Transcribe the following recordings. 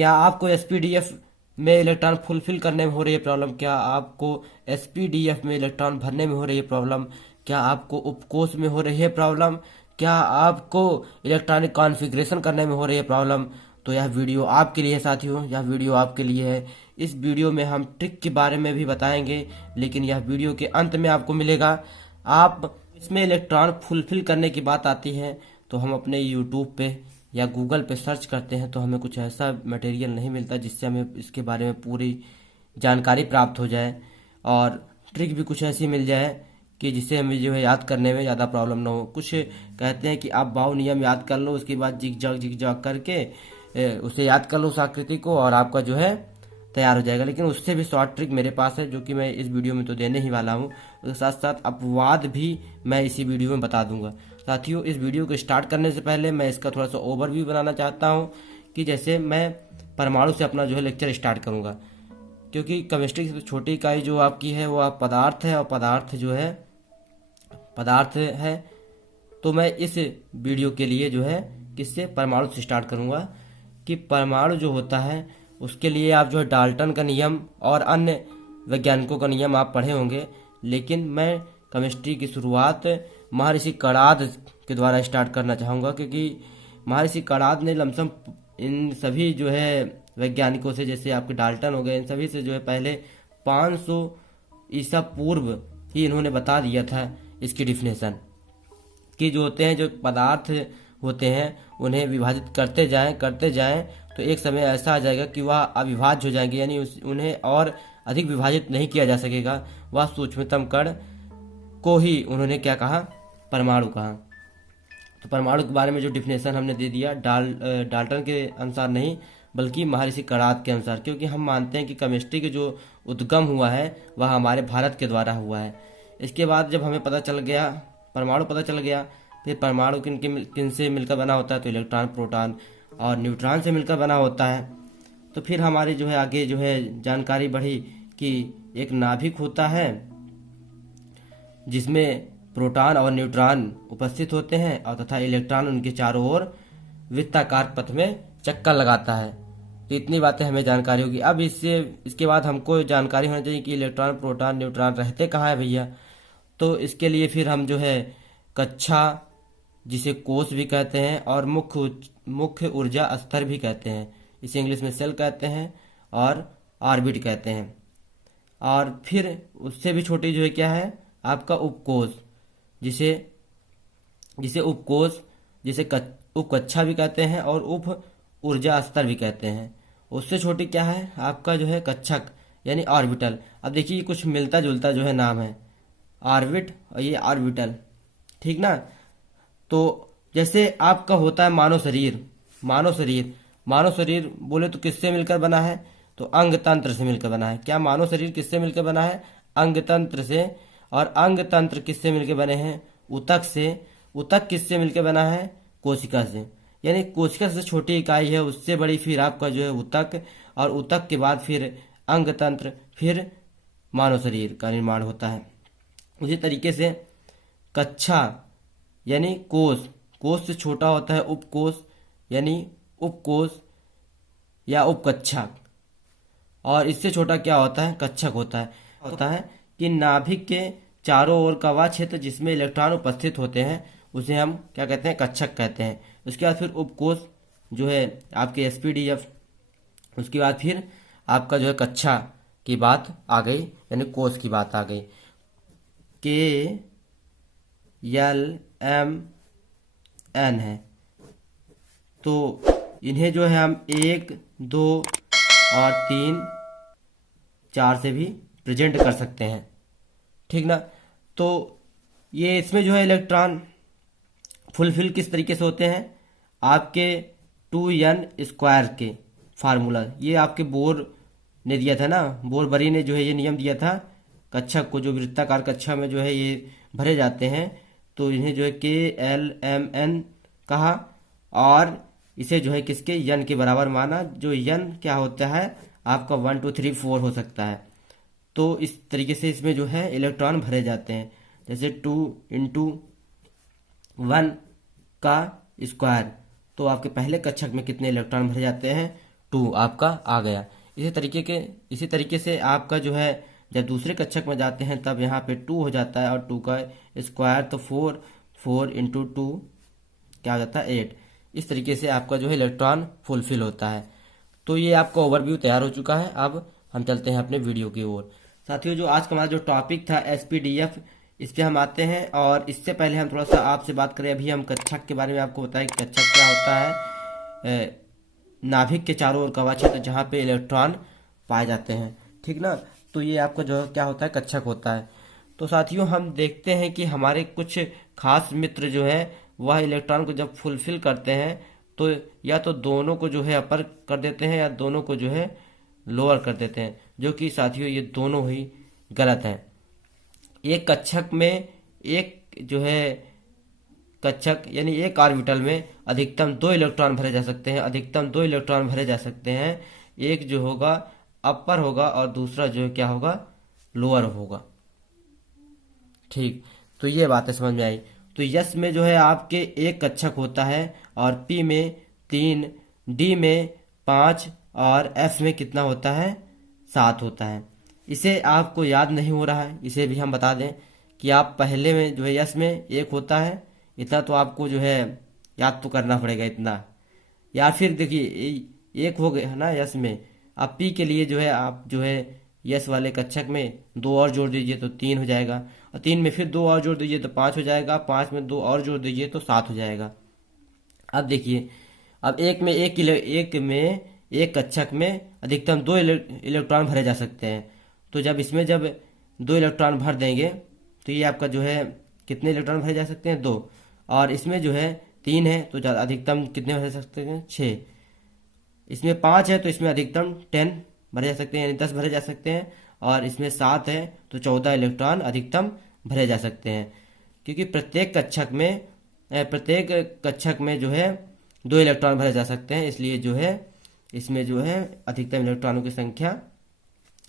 क्या आपको एसपीडीएफ में इलेक्ट्रॉन फुलफिल करने में हो रही है प्रॉब्लम? क्या आपको एसपीडीएफ में इलेक्ट्रॉन भरने में हो रही है प्रॉब्लम? क्या आपको उपकोष में हो रही है प्रॉब्लम? क्या आपको इलेक्ट्रॉनिक कॉन्फ़िगरेशन करने में हो रही है प्रॉब्लम? तो यह वीडियो आपके लिए है साथियों, यह वीडियो आपके लिए है। इस वीडियो में हम ट्रिक के बारे में भी बताएंगे, लेकिन यह वीडियो के अंत में आपको मिलेगा। आप इसमें इलेक्ट्रॉन फुलफिल करने की बात आती है तो हम अपने यूट्यूब पे या गूगल पे सर्च करते हैं तो हमें कुछ ऐसा मटेरियल नहीं मिलता जिससे हमें इसके बारे में पूरी जानकारी प्राप्त हो जाए और ट्रिक भी कुछ ऐसी मिल जाए कि जिससे हमें जो है याद करने में ज़्यादा प्रॉब्लम ना हो। कुछ कहते हैं कि आप बाउ नियम याद कर लो, उसके बाद जिग जग करके उसे याद कर लो उस आकृति को और आपका जो है तैयार हो जाएगा। लेकिन उससे भी शॉर्ट ट्रिक मेरे पास है जो कि मैं इस वीडियो में तो देने ही वाला हूँ। उसके साथ साथ अपवाद भी मैं इसी वीडियो में बता दूंगा। साथियों, इस वीडियो को स्टार्ट करने से पहले मैं इसका थोड़ा सा ओवरव्यू बनाना चाहता हूँ कि जैसे मैं परमाणु से अपना जो है लेक्चर स्टार्ट करूँगा, क्योंकि केमिस्ट्री की छोटी इकाई जो आपकी है वो आप पदार्थ है और पदार्थ जो है पदार्थ है। तो मैं इस वीडियो के लिए जो है किससे परमाणु से स्टार्ट करूँगा कि परमाणु जो होता है उसके लिए आप जो है डाल्टन का नियम और अन्य वैज्ञानिकों का नियम आप पढ़े होंगे, लेकिन मैं केमिस्ट्री की शुरुआत महर्षि कणाद के द्वारा स्टार्ट करना चाहूँगा, क्योंकि महर्षि कणाद ने लमसम इन सभी जो है वैज्ञानिकों से, जैसे आपके डाल्टन हो गए, इन सभी से जो है पहले 500 ईसा पूर्व ही इन्होंने बता दिया था इसकी डिफिनेशन कि जो होते हैं जो पदार्थ होते हैं उन्हें विभाजित करते जाएं तो एक समय ऐसा आ जाएगा कि वह अविभाज्य हो जाएंगे, यानी उन्हें और अधिक विभाजित नहीं किया जा सकेगा। वह सूक्ष्मतम कण को ही उन्होंने क्या कहा? परमाणु कहा। तो परमाणु के बारे में जो डिफिनेशन हमने दे दिया डाल्टन के अनुसार नहीं बल्कि महर्षि कणाद के अनुसार, क्योंकि हम मानते हैं कि केमिस्ट्री के जो उद्गम हुआ है वह हमारे भारत के द्वारा हुआ है। इसके बाद जब हमें पता चल गया, परमाणु पता चल गया, फिर परमाणु किन से मिलकर बना होता है? तो इलेक्ट्रॉन, प्रोटॉन और न्यूट्रॉन से मिलकर बना होता है। तो फिर हमारी जो है आगे जो है जानकारी बढ़ी कि एक नाभिक होता है जिसमें प्रोटॉन और न्यूट्रॉन उपस्थित होते हैं और तथा इलेक्ट्रॉन उनके चारों ओर वृत्ताकार पथ में चक्कर लगाता है। तो इतनी बातें हमें जानकारी होगी। अब इसके बाद हमको जानकारी होनी चाहिए कि इलेक्ट्रॉन, प्रोटॉन, न्यूट्रॉन रहते कहाँ है भैया। तो इसके लिए फिर हम जो है कक्षा, जिसे कोश भी कहते हैं, और मुख्य ऊर्जा स्तर भी कहते हैं, इसे इंग्लिश में सेल कहते हैं और ऑर्बिट कहते हैं। और फिर उससे भी छोटी जो है क्या है? आपका उपकोश, जिसे जिसे उपकोश जिसे उपकक्षा भी कहते हैं और उप ऊर्जा स्तर भी कहते हैं। उससे छोटी क्या है? आपका जो है कक्षक यानी ऑर्बिटल। अब देखिए ये कुछ मिलता जुलता जो है नाम है, ऑर्बिट और ये ऑर्बिटल, ठीक ना। तो जैसे आपका होता है मानव शरीर बोले तो किससे मिलकर बना है? तो अंग तंत्र से मिलकर बना है। क्या मानव शरीर किससे मिलकर बना है? अंग तंत्र से। और अंग तंत्र किससे मिलकर बने हैं? ऊतक से। ऊतक किससे मिलकर बना है? कोशिका से। यानी कोशिका से छोटी इकाई है, उससे बड़ी फिर आपका जो है ऊतक, और ऊतक के बाद फिर अंग तंत्र, फिर मानव शरीर का निर्माण होता है। उसी तरीके से कक्षा यानी कोश से छोटा होता है उपकोश यानी उपकोश या उपकक्षक, और इससे छोटा क्या होता है? कक्षक होता है कि नाभिक के चारों ओर का वह क्षेत्र जिसमें इलेक्ट्रॉन उपस्थित होते हैं उसे हम क्या कहते हैं? कक्षक कहते हैं। उसके बाद फिर उपकोश जो है आपके एसपीडीएफ। उसके बाद फिर आपका जो है कक्षा की बात आ गई, यानी कोश की बात आ गई। KLMN है। तो इन्हें जो है हम 1, 2 और 3, 4 से भी प्रेजेंट कर सकते हैं, ठीक ना। तो ये इसमें जो है इलेक्ट्रॉन फुलफिल किस तरीके से होते हैं? आपके 2n² के फार्मूला, ये आपके बोर ने दिया था ना, बोरबरी ने जो है ये नियम दिया था कक्षक को, जो वृत्ताकार कक्षा में जो है ये भरे जाते हैं। तो इन्हें जो है KLMN कहा और इसे जो है किसके? यन के बराबर माना, जो यन क्या होता है? आपका 1 2 3 4 हो सकता है। तो इस तरीके से इसमें जो है इलेक्ट्रॉन भरे जाते हैं, जैसे 2 × 1 का स्क्वायर। तो आपके पहले कक्षक में कितने इलेक्ट्रॉन भरे जाते हैं? 2 आपका आ गया। इसी तरीके से आपका जो है जब दूसरे कक्षक में जाते हैं तब यहाँ पे 2 हो जाता है और 2 का स्क्वायर तो 4, 4 इंटू 2 क्या हो जाता है 8। इस तरीके से आपका जो है इलेक्ट्रॉन फुलफिल होता है। तो ये आपका ओवरव्यू तैयार हो चुका है। अब हम चलते हैं अपने वीडियो की ओर। साथियों, जो आज का हमारा जो टॉपिक था एसपीडीएफ, इस पे हम आते हैं। और इससे पहले हम थोड़ा सा आपसे बात करें, अभी हम कक्षक के बारे में आपको बताएं कि कक्षक क्या होता है। नाभिक के चारों ओर कवच है, तो जहाँ पे इलेक्ट्रॉन पाए जाते हैं, ठीक ना। तो ये आपका जो क्या होता है कक्षक होता है। तो साथियों, हम देखते हैं कि हमारे कुछ खास मित्र जो है वह इलेक्ट्रॉन को जब फुलफिल करते हैं तो या तो दोनों को जो है अपर कर देते हैं या दोनों को जो है लोअर कर देते हैं, जो कि साथियों ये दोनों ही गलत हैं। एक कक्षक में एक जो है कक्षक यानी एक ऑर्बिटल में अधिकतम 2 इलेक्ट्रॉन भरे जा सकते हैं, अधिकतम 2 इलेक्ट्रॉन भरे जा सकते हैं। एक जो होगा अपर होगा और दूसरा जो है क्या होगा लोअर होगा, ठीक। तो ये बातें समझ में आई। तो यस में जो है आपके एक कक्षक होता है और पी में 3, डी में 5 और एफ में कितना होता है 7 होता है। इसे आपको याद नहीं हो रहा है, इसे भी हम बता दें कि आप पहले में जो है यस में एक होता है, इतना तो आपको जो है याद तो करना पड़ेगा इतना। या फिर देखिए एक हो गया है ना यस में, अब पी के लिए जो है आप जो है यस वाले कक्षक में 2 और जोड़ दीजिए तो 3 हो जाएगा, और 3 में फिर 2 और जोड़ दीजिए तो 5 हो जाएगा, 5 में 2 और जोड़ दीजिए तो 7 हो जाएगा। अब देखिए, अब एक कक्षक में अधिकतम 2 इलेक्ट्रॉन भरे जा सकते हैं। तो जब 2 इलेक्ट्रॉन भर देंगे तो ये आपका जो है कितने इलेक्ट्रॉन भरे जा सकते हैं 2, और इसमें जो है 3 है तो अधिकतम कितने भरे जा सकते हैं 6। इसमें 5 है तो इसमें अधिकतम 10 भरे जा सकते हैं, यानी 10 भरे जा सकते हैं। और इसमें 7 है तो 14 इलेक्ट्रॉन अधिकतम भरे जा सकते हैं, क्योंकि प्रत्येक कक्षक में जो है 2 इलेक्ट्रॉन भरे जा सकते हैं, इसलिए जो है इसमें जो है अधिकतम इलेक्ट्रॉनों की संख्या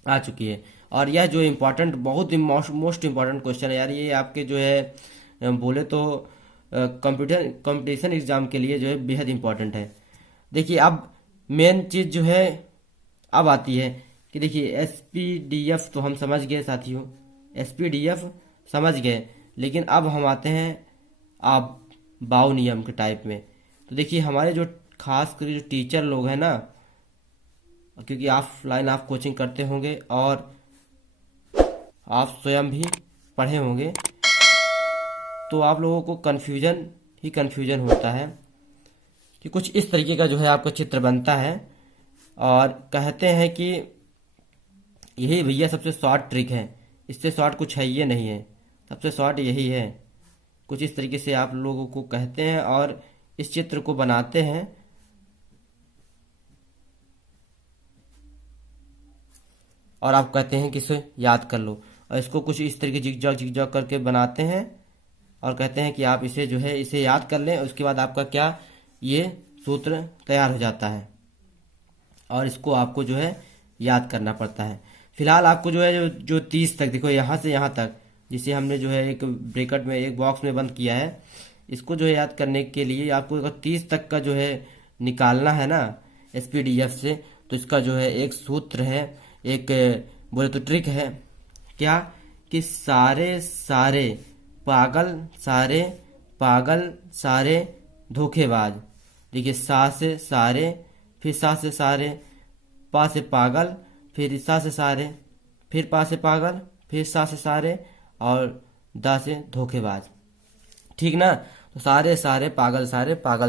आ चुकी है। और यह जो इम्पोर्टेंट बहुत ही मोस्ट इम्पॉर्टेंट क्वेश्चन है यार, ये आपके जो है बोले तो कंपटीशन एग्जाम के लिए जो है बेहद इम्पोर्टेंट है। देखिए, अब मेन चीज़ जो है अब आती है कि देखिए एसपीडीएफ तो हम समझ गए साथियों, एसपीडीएफ समझ गए, लेकिन अब हम आते हैं आप बाउ नियम के टाइप में। तो देखिए हमारे जो खास कर जो टीचर लोग हैं ना, क्योंकि ऑफलाइन आप कोचिंग करते होंगे और आप स्वयं भी पढ़े होंगे, तो आप लोगों को कन्फ्यूजन होता है कि कुछ इस तरीके का जो है आपका चित्र बनता है और कहते हैं कि यही भैया सबसे शॉर्ट ट्रिक है, इससे शॉर्ट कुछ है ये नहीं है, सबसे शॉर्ट यही है। कुछ इस तरीके से आप लोगों को कहते हैं और इस चित्र को बनाते हैं और आप कहते हैं कि इसे याद कर लो, और इसको कुछ इस तरीके जिगजैग करके बनाते हैं और कहते हैं कि आप इसे याद कर लें। उसके बाद आपका क्या ये सूत्र तैयार हो जाता है और इसको आपको जो है याद करना पड़ता है। फिलहाल आपको जो है जो 30 तक देखो, यहाँ से यहाँ तक जिसे हमने जो है एक ब्रैकेट में एक बॉक्स में बंद किया है, इसको जो है याद करने के लिए आपको अगर 30 तक का जो है निकालना है ना एसपीडीएफ से, तो इसका जो है एक सूत्र है, एक बोले तो ट्रिक है क्या कि सारे पागल सारे धोखेबाज। देखिए सा से सारे, फिर सा से सारे, पा से पागल, फिर सा से सारे, फिर पा से पागल, फिर सा से सारे और दा से धोखेबाज, ठीक ना। तो सारे पागल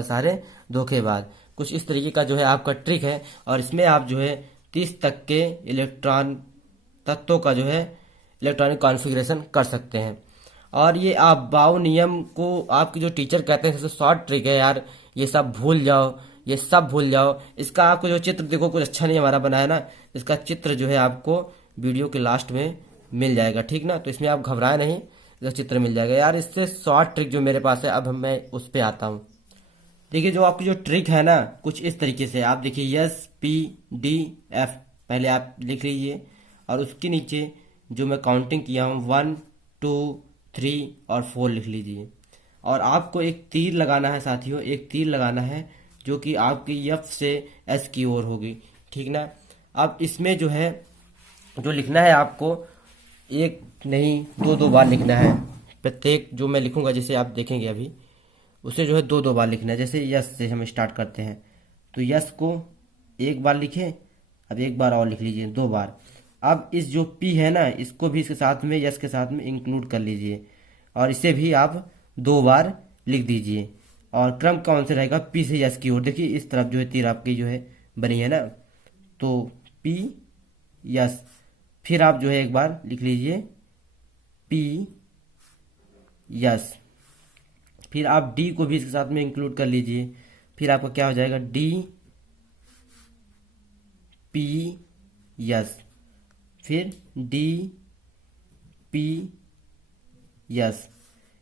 सारे धोखेबाज, कुछ इस तरीके का जो है आपका ट्रिक है। और इसमें आप जो है 30 तक के इलेक्ट्रॉन तत्वों का जो है इलेक्ट्रॉनिक कॉन्फ़िगरेशन कर सकते हैं। और ये आप बाउ नियम को आपके जो टीचर कहते हैं सबसे शॉर्ट ट्रिक है यार, ये सब भूल जाओ। इसका आपको जो चित्र देखो कुछ अच्छा नहीं हमारा बनाया ना, इसका चित्र जो है आपको वीडियो के लास्ट में मिल जाएगा, ठीक ना। तो इसमें आप घबराए नहीं, इसका चित्र मिल जाएगा यार। इससे शॉर्ट ट्रिक जो मेरे पास है, अब मैं उस पर आता हूँ। देखिए जो आपकी जो ट्रिक है ना कुछ इस तरीके से, आप देखिए SPDF पहले आप लिख लीजिए और उसके नीचे जो मैं काउंटिंग किया हूँ 1 2 3 और 4 लिख लीजिए। और आपको एक तीर लगाना है साथियों, एक तीर लगाना है जो कि आपकी F से S की ओर होगी, ठीक ना। अब इसमें जो है जो लिखना है आपको, एक नहीं दो दो बार लिखना है। प्रत्येक जो मैं लिखूंगा, जैसे आप देखेंगे अभी, उसे जो है दो दो बार लिखना है। जैसे यस से हम स्टार्ट करते हैं, तो यस को एक बार लिखें, अब एक बार और लिख लीजिए, दो बार। अब इस जो पी है ना, इसको भी इसके साथ में, यस के साथ में इंक्लूड कर लीजिए, और इसे भी आप दो बार लिख दीजिए। और क्रम कौन से रहेगा, पी से यस की ओर। देखिए इस तरफ जो है तीर आपकी जो है बनी है ना, तो पी यस। फिर आप जो है एक बार लिख लीजिए पी यस। फिर आप डी को भी इसके साथ में इंक्लूड कर लीजिए। फिर आपका क्या हो जाएगा, डी पी यस। फिर डी पी यस।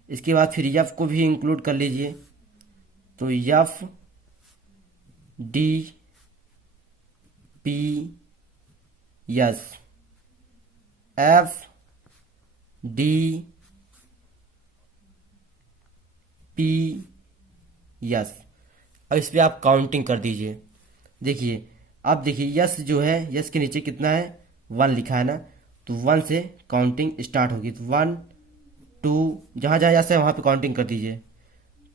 इसके बाद फिर यफ को भी इंक्लूड कर लीजिए, तो F D P yes. F D P yes. अब इस पे आप काउंटिंग कर दीजिए। देखिए अब देखिए यस जो है, यस के नीचे कितना है, वन लिखा है ना, तो वन से काउंटिंग स्टार्ट होगी। तो वन टू, जहाँ जहाँ यस है वहाँ पे काउंटिंग कर दीजिए।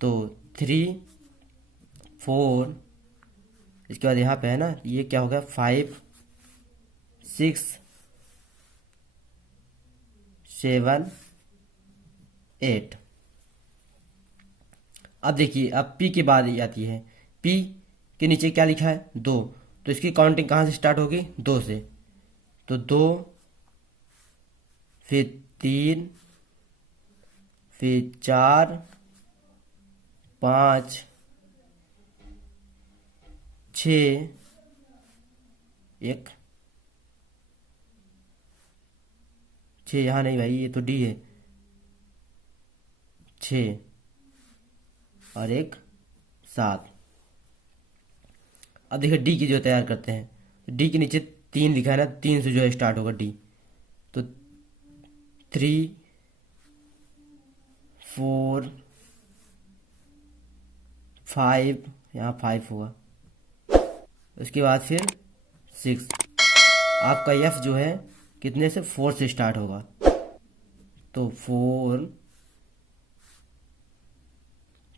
तो थ्री फोर, इसके बाद यहाँ पे है ना, ये क्या हो गया, फाइव सिक्स सेवन एट। अब देखिए अब पी के बाद ये आती है, पी के नीचे क्या लिखा है, दो, तो इसकी काउंटिंग कहाँ से स्टार्ट होगी, दो से। तो दो, फिर तीन, फिर चार, पाँच, छ, एक, छ यहाँ नहीं भाई, ये तो डी है, छ और एक सात। अब देखिए डी की जो तैयार करते हैं, डी के नीचे तीन लिखा है ना, तीन से जो है स्टार्ट होगा डी। तो थ्री फोर फाइव, यहाँ फाइव होगा, उसके बाद फिर सिक्स। आपका एफ जो है कितने से, फोर से स्टार्ट होगा, तो फोर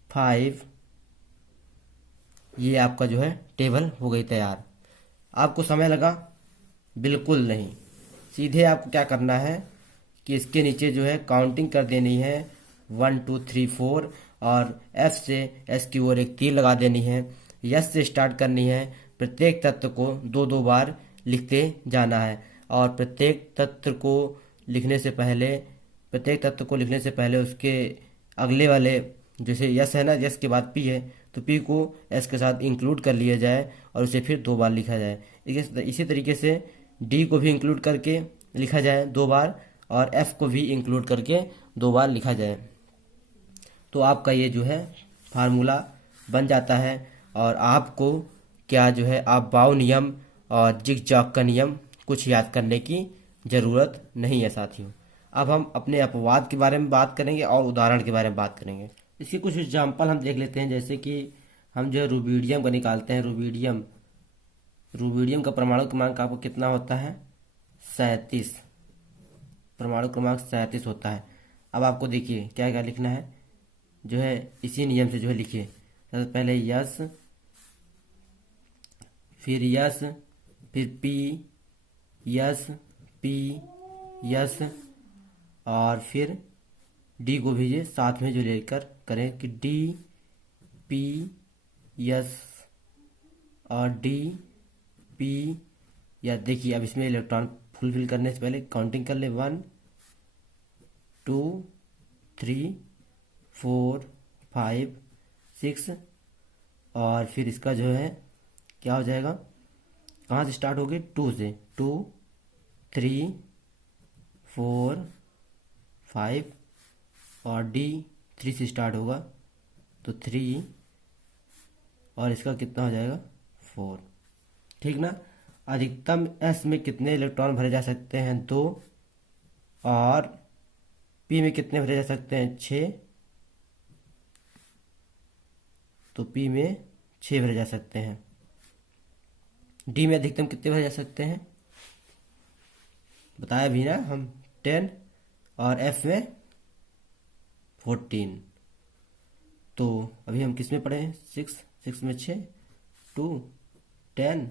फाइव, ये आपका जो है टेबल हो गई तैयार। आपको समय लगा, बिल्कुल नहीं। सीधे आपको क्या करना है कि इसके नीचे जो है काउंटिंग कर देनी है, वन टू थ्री फोर, और एफ से एस की ओर एक तीर लगा देनी है, यस से स्टार्ट करनी है। प्रत्येक तत्व को दो दो बार लिखते जाना है, और प्रत्येक तत्व को लिखने से पहले, प्रत्येक तत्व को लिखने से पहले उसके अगले वाले, जैसे यस है ना, यस के बाद पी है, तो पी को एस के साथ इंक्लूड कर लिया जाए और उसे फिर दो बार लिखा जाए। इसी तरीके से डी को भी इंक्लूड करके लिखा जाए दो बार, और एफ को भी इंक्लूड करके दो बार लिखा जाए। तो आपका ये जो है फार्मूला बन जाता है, और आपको क्या जो है, आप बाउ नियम और जिग जॉग का नियम कुछ याद करने की ज़रूरत नहीं है साथियों। अब हम अपने अपवाद के बारे में बात करेंगे और उदाहरण के बारे में बात करेंगे। इसके कुछ एग्जाम्पल हम देख लेते हैं। जैसे कि हम जो है रूबीडियम का निकालते हैं, रूबीडियम, रूबीडियम का परमाणु क्रमांक आपको कितना होता है, 37, परमाणु क्रमांक 37 होता है। अब आपको देखिए क्या क्या लिखना है, जो है इसी नियम से जो है लिखिए। सबसे पहले यस, फिर यस, फिर पी यस, पी यस, और फिर डी को भी ये साथ में जो लेकर करें कि डी पी यस और डी पी। या देखिए अब इसमें इलेक्ट्रॉन फुलफिल करने से पहले काउंटिंग कर ले, one two three four five six, और फिर इसका जो है क्या हो जाएगा, कहाँ से स्टार्ट होगी, टू से, टू थ्री फोर फाइव, और डी थ्री से स्टार्ट होगा, तो थ्री, और इसका कितना हो जाएगा, फोर। ठीक ना। अधिकतम एस में कितने इलेक्ट्रॉन भरे जा सकते हैं, दो, और पी में कितने भरे जा सकते हैं, छः, तो पी में छः भरे जा सकते हैं। डी में अधिकतम कितने भरे जा सकते हैं बताया भी ना हम, 10, और एफ में 14। तो अभी हम किस में पढ़े हैं, 6, 6 में 6, 2, 10,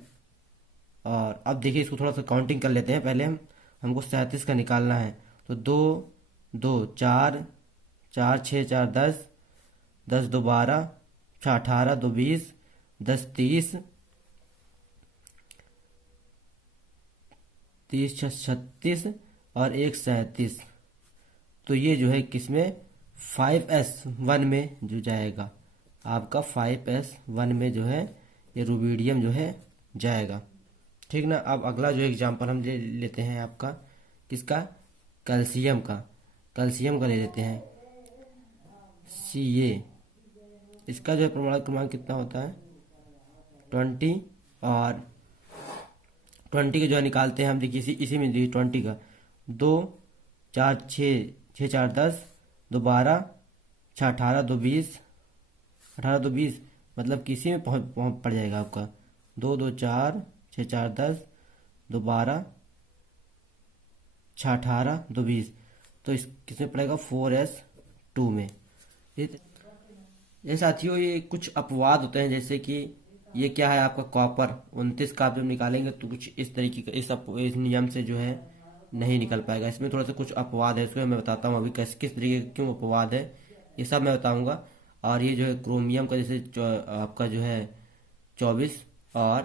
और अब देखिए इसको थोड़ा सा काउंटिंग कर लेते हैं। पहले हमको 37 का निकालना है। तो 2, 2, 4, 4, 6, 4, 10, 10, 2, 12, 6, 18, 2, 20, 10, 30, 30, 36 और 1, 37। तो ये जो है किसमें, 5s1 में जो जाएगा आपका, 5s1 में जो है ये रुबिडियम जो है जाएगा। ठीक ना। अब अगला जो एग्जांपल हम लेते हैं आपका किसका, कैल्शियम का। कैल्शियम का ले लेते हैं Ca। इसका जो है परमाणु क्रमांक कितना होता है, 20, और 20 के जो है निकालते हैं हम। देखिए इसी में देखिए 20 का 2, 4, 6, 6, 4, 10, 2, 12, 6, 18, 2, 20, 18, 2, 20, मतलब किसी में पहुँच पड़ जाएगा आपका 2, 2, 4, 6, 4, 10, 2, 12, 6, 18, 2, 20। तो इस किसमें पड़ेगा, 4s2 में। ये साथियों ये कुछ अपवाद होते हैं, जैसे कि ये क्या है आपका कॉपर 29 का आप जब निकालेंगे तो कुछ इस तरीके का इस नियम से जो है नहीं निकल पाएगा। इसमें थोड़ा सा कुछ अपवाद है, इसको मैं बताता हूँ अभी किस तरीके के क्यों अपवाद है, ये सब मैं बताऊंगा। और ये जो है क्रोमियम का जैसे आपका जो है 24, और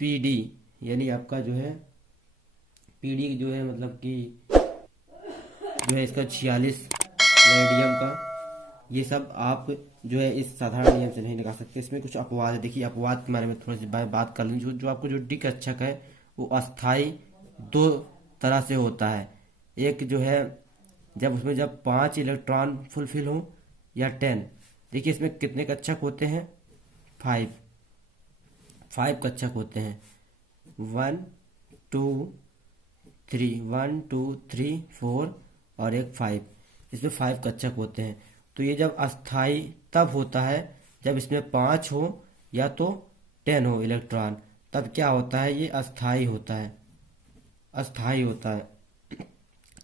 पीडी यानी आपका जो है पीडी जो है मतलब कि जो है इसका 46 रेडियम का, ये सब आप जो है इस साधारण नियम से नहीं निकाल सकते। इसमें कुछ अपवाद है। देखिए अपवाद के बारे में थोड़ी सी बात कर लें। जो आपको जो डी कक्षक है वो अस्थाई दो तरह से होता है। एक जो है जब 5 इलेक्ट्रॉन फुलफिल हो, या 10। देखिए इसमें कितने कक्षक होते हैं, 5 कक्षक होते हैं, 1, 2, 3, 1, 2, 3, 4 और एक 5। इसमें 5 कक्षक होते हैं। तो ये जब अस्थाई तब होता है जब इसमें 5 हो या तो 10 हो इलेक्ट्रॉन, तब क्या होता है, ये अस्थाई होता है, अस्थाई होता है,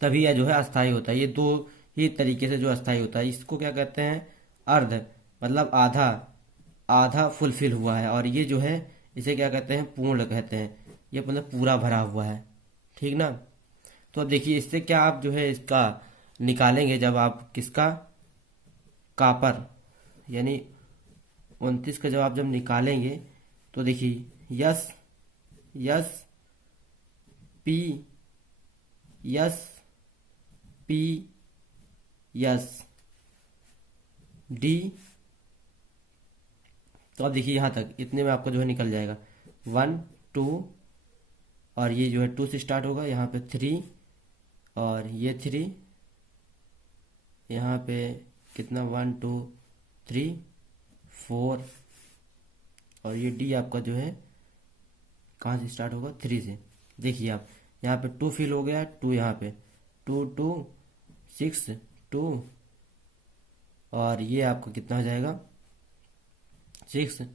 तभी यह जो है अस्थाई होता है। ये दो ही तरीके से जो अस्थाई होता है। इसको क्या कहते हैं, अर्ध, मतलब आधा आधा फुलफिल हुआ है, और ये जो है इसे क्या कहते हैं, पूर्ण कहते हैं। ये मतलब पूरा भरा हुआ है। ठीक ना। तो अब देखिए इससे क्या आप जो है इसका निकालेंगे, जब आप किसका, कापर यानी 29 का जब निकालेंगे तो देखिए yes, yes, P, yes, P, yes, D. तो अब देखिए यहाँ तक इतने में आपका जो है निकल जाएगा 1, 2, और ये जो है 2 से स्टार्ट होगा, यहाँ पे 3, और ये 3, यहाँ पे कितना 1, 2, 3, 4, और ये डी आपका जो है कहाँ से स्टार्ट होगा, 3 से। देखिए आप यहाँ पे 2 फिल हो गया, 2 यहाँ पे 2, 2, 6, 2, और ये आपका कितना हो जाएगा 6,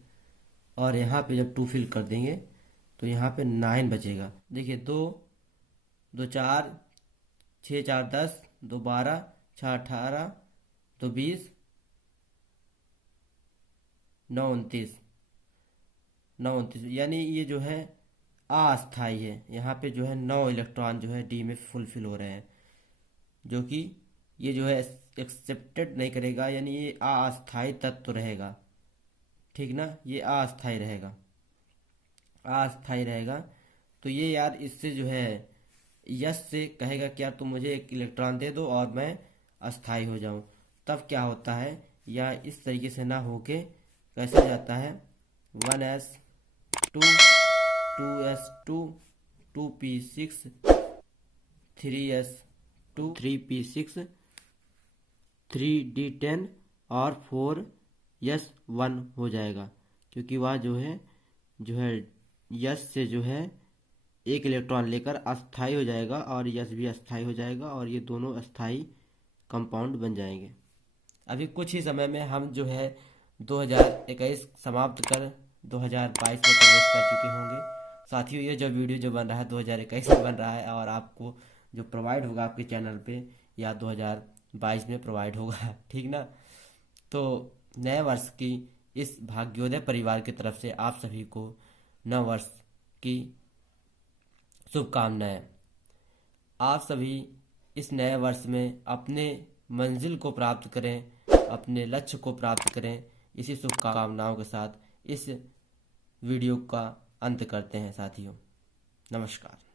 और यहाँ पे जब 2 फिल कर देंगे तो यहाँ पे 9 बचेगा। देखिए 2, 2, 4, 6, 4, 10, 2, 12, 6, 18, 2, 20, 9, 29, 9, 29, यानी ये जो है अस्थाई है। यहाँ पे जो है 9 इलेक्ट्रॉन जो है डी में फुलफिल हो रहे हैं, जो कि ये जो है एक्सेप्टेड नहीं करेगा, यानी ये अस्थाई तत्व रहेगा। ठीक ना, ये अस्थाई रहेगा, अस्थाई रहेगा। तो ये यार इससे जो है यस से कहेगा कि यार तुम मुझे एक इलेक्ट्रॉन दे दो और मैं अस्थाई हो जाऊं। तब क्या होता है, या इस तरीके से ना होके कैसे हो जाता है, 1s2, 2s2, 2p6, 3s2, 3p6, 3d10 और 4s1 हो जाएगा। क्योंकि वह जो है यस से जो है एक इलेक्ट्रॉन लेकर अस्थाई हो जाएगा, और यस भी अस्थाई हो जाएगा, और ये दोनों अस्थाई कंपाउंड बन जाएंगे। अभी कुछ ही समय में हम जो है 2021 समाप्त कर 2022 में प्रवेश कर चुके होंगे। साथियों, ये जो वीडियो जो बन रहा है 2021 में बन रहा है और आपको जो प्रोवाइड होगा आपके चैनल पे या 2022 में प्रोवाइड होगा। ठीक ना। तो नए वर्ष की इस भाग्योदय परिवार की तरफ से आप सभी को नव वर्ष की शुभकामनाएं। आप सभी इस नए वर्ष में अपने मंजिल को प्राप्त करें, अपने लक्ष्य को प्राप्त करें। इसी शुभकामनाओं के साथ इस वीडियो का अंत करते हैं साथियों। नमस्कार।